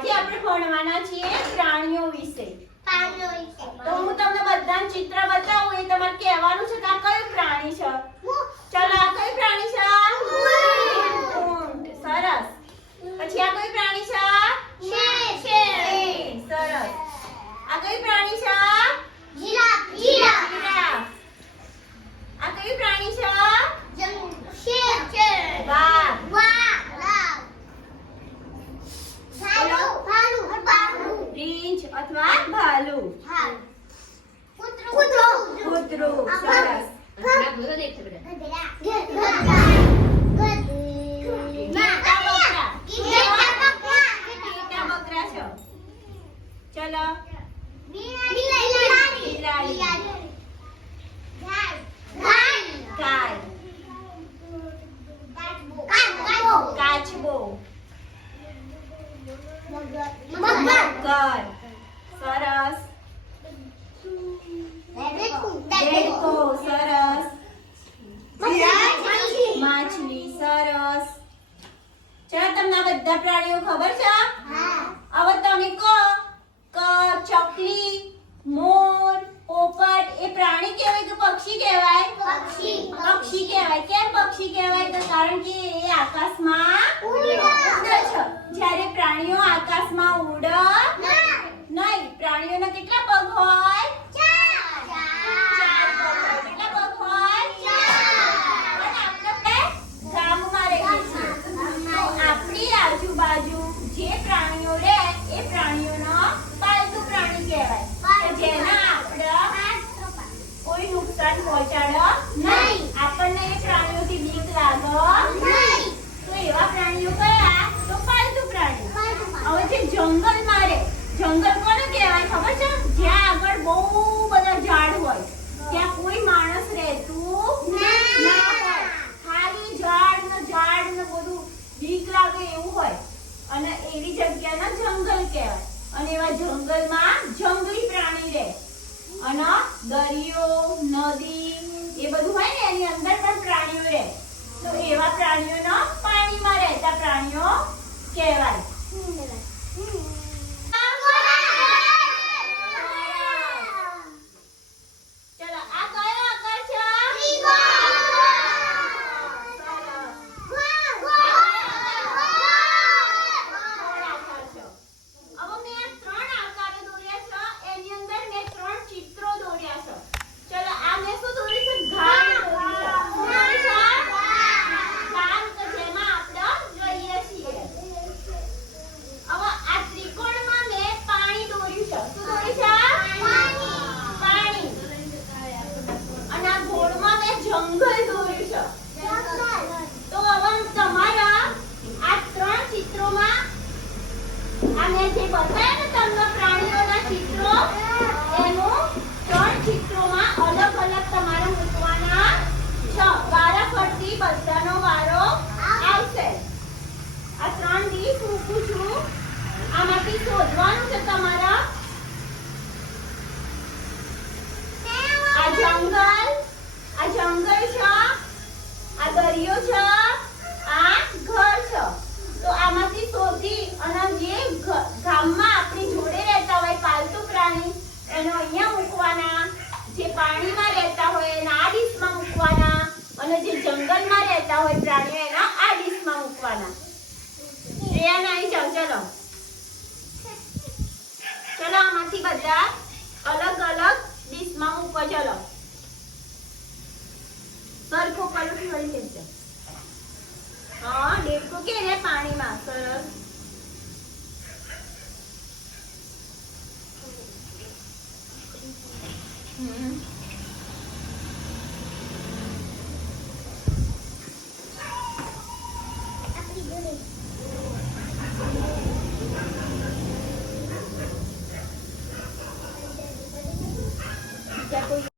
આજે આપણે ભણવાના છીએ પ્રાણીઓ વિશે. તો હું તમને બધાને ચિત્ર બતાવું એ તમારે કહેવાનું છે કે આ કયું પ્રાણી છે. ચલો આ કયું પ્રાણી છે? ઊંટ. સરસ. પછી આ કયું પ્રાણી છે? શેર. સરસ. આ કયું પ્રાણી છે? જીરાફ. આ કયું પ્રાણી છે? રીંછ અથવા ભાલુ. કૂતરું. સરસ. ઘેટા બકરા છે. ચલો બિલાડી. ગાય. કાચબો. મગર. સરસ. દેડકો. સરસ. માછલી. સરસ. ચલો તમને આ બધા પ્રાણીઓ ખબર છે? હવે તમે કહો કે ચકલી, મોર, પોપટ એ પ્રાણી કહેવાય કે પક્ષી કહેવાય? પક્ષી કહેવાય. કેમ પક્ષી કહેવાય? તો કારણ કે એ આકાશમાં ઉડે છે. જ્યારે પ્રાણીઓ આકાશમાં ઉડે નહીં. પ્રાણીઓના કેટલા પગ હોય? 4 પગ હોય. કેટલા પગ હોય? 4. અને આપણે ગામમાં રહીએ છીએ તો આપણી આજુબાજુ જે પ્રાણીઓ રહે એ પ્રાણીઓનો પાલતુ પ્રાણી કહેવાય. કે જેના આપણે કોઈ નુકસાન પહોંચાડે નહીં. આપણને એ પ્રાણીઓથી બીક લાગે નહીં. તો એવા પ્રાણીઓ કયા? તો પાલતુ પ્રાણી. હવે જે જંગલમાં રહે, જંગલ કોને કહેવાય ખબર છે? જ્યાં આગળ બહુ બધા ઝાડ હોય, ત્યાં કોઈ માણસ રહેતું ના હોય. ખાલી ઝાડ ને બધું બીક લાગે એવું હોય. અને એવી જગ્યાને જંગલ કહેવાય. અને એવા જંગલમાં જંગલી પ્રાણી રહે. અને દરિયો, નદી એ બધું હોય ને એની અંદર પણ પ્રાણીઓ રહે. તો એવા પ્રાણીઓનો પાણીમાં રહેતા પ્રાણીઓ કહેવાય. ચલો આ કયો આકાર છે? જંગલ દોર્યું છે. તો હવે તમારા આ 3 ચિત્રોમાં આ મેં જે બતાવ્યા ને તમને પ્રાણીઓના ચિત્રો એનું 3 ચિત્રોમાં અલગ અલગ તમારે મૂકવાના છે. વારાફરતી બધાનો વારો આવશે. આ 3 ડીશ મૂકું છું. આમાંથી શોધવાનું છે તમારા આ જંગલ છે, આ દરિયો છે, આ ઘર છે. તો આમાંથી શોધી અને જે ગામમાં આપણી જોડે રહેતા હોય પાલતુ પ્રાણી એનો અહીંયા મૂકવાના. જે પાણીમાં રહેતા હોય એના આ ડીશમાં મૂકવાના. અને જે જંગલમાં રહેતા હોય પ્રાણીઓ એના આ ડીશમાં મૂકવાના. શ્રેયા આવી જાઓ. ચલો આમાંથી બધા અલગ અલગ ડીશમાં મૂકો. ચલો સરખો કલર વળી લેજો. હા દેડકો કે રે પાણીમાં. સરસ. બીજા કોઈ